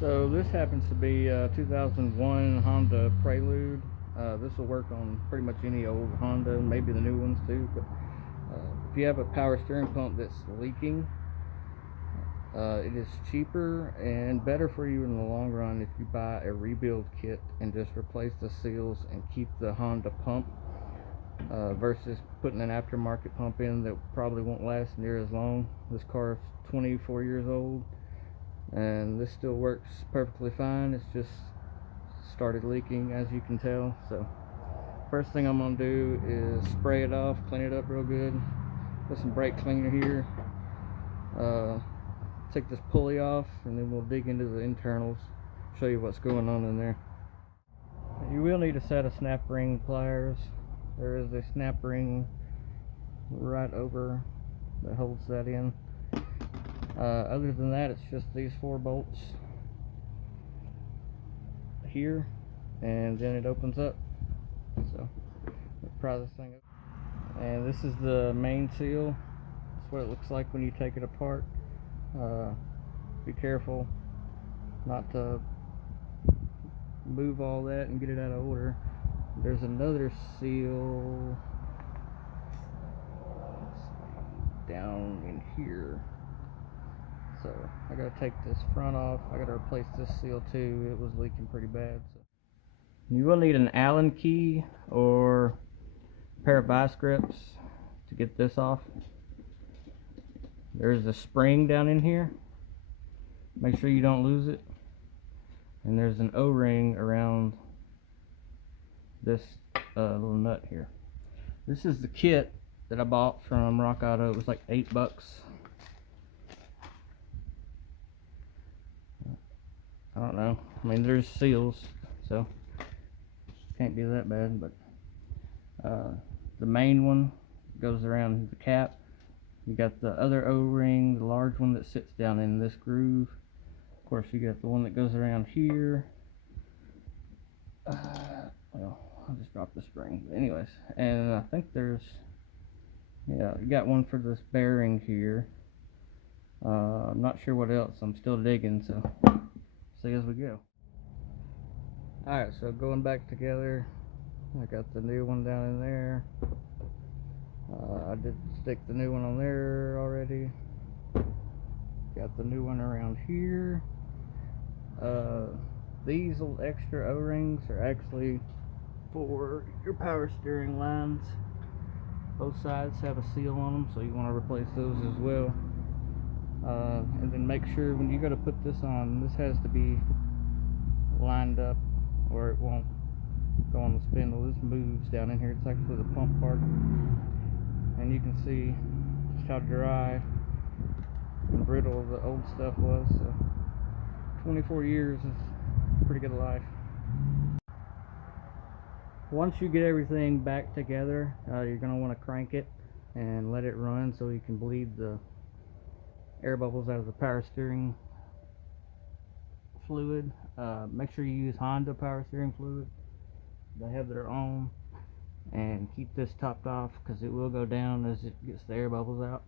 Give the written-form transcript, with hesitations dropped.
So this happens to be a 2001 Honda Prelude. This will work on pretty much any old Honda, maybe the new ones too. But if you have a power steering pump that's leaking, it is cheaper and better for you in the long run if you buy a rebuild kit and just replace the seals and keep the Honda pump, versus putting an aftermarket pump in that probably won't last near as long. This car is 24 years old and this still works perfectly fine. It's just started leaking, as you can tell. So first thing I'm gonna do is spray it off, clean it up real good, put some brake cleaner here, take this pulley off, and then we'll dig into the internals, show you what's going on in there. You will need a set of snap ring pliers. There is a snap ring right over that holds that in. Other than that, it's just these 4 bolts here, and then it opens up. So let's pry this thing up. And this is the main seal. That's what it looks like when you take it apart. Be careful not to move all that and get it out of order. There's another seal down in here. So I gotta take this front off. I gotta replace this seal too. It was leaking pretty bad. So you will need an Allen key or a pair of vice grips to get this off. There's a spring down in here. Make sure you don't lose it. And there's an O-ring around this little nut here. This is the kit that I bought from Rock Auto. It was like $8. I don't know. I mean, there's seals, so can't be that bad. But the main one goes around the cap. You got the other O-ring, the large one that sits down in this groove. Of course, you got the one that goes around here. Well, I'll just drop the spring. But anyways, and I think there's, yeah, you got one for this bearing here. I'm not sure what else. I'm still digging, so see as we go. Alright, so going back together, I got the new one down in there. I did stick the new one on there already. Got the new one around here. These little extra O-rings are actually for your power steering lines. Both sides have a seal on them, so you want to replace those as well. And then make sure when you go to put this on, this has to be lined up or it won't go on the spindle. This moves down in here. It's actually the pump part, and you can see just how dry and brittle the old stuff was. So 24 years is pretty good life. Once you get everything back together, you're going to want to crank it and let it run so you can bleed the air bubbles out of the power steering fluid. Make sure you use Honda power steering fluid. They have their own. And keep this topped off because it will go down as it gets the air bubbles out.